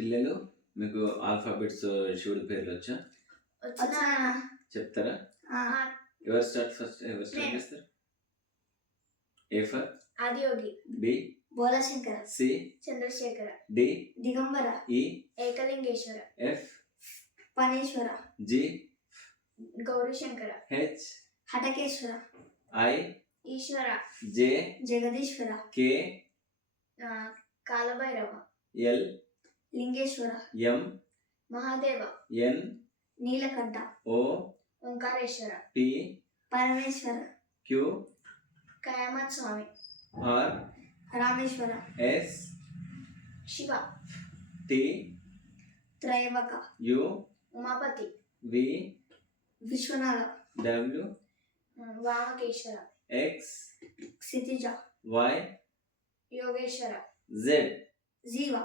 పిల్లలు మీకు ఆల్ఫాబెట్స్ శివుడి పేర్లు వచ్చా? చెప్తారా? ఎవరు స్టార్ట్ చేస్తారు? A for Adiyogi, B Bholashankara, C Chandrashekhara, D Digambara, E Ekalingeshwara, F Phaneshwara, G Gaurishankara, H Hatakeshwara, I Ishwara, J Jagadishwara, K Kalabhairava, L Lingeshwara, M Mahadeva, N Neelakantha, O Omkareshwara, P Parameshwara, Q కయామత్ స్వామి, R Rameshwara, S Shiva, T Tryambaka, U Umapati, V Vishwanatha, W Vamakeshwara, X Kshitija, Y Yogeshwara, Z జీవ,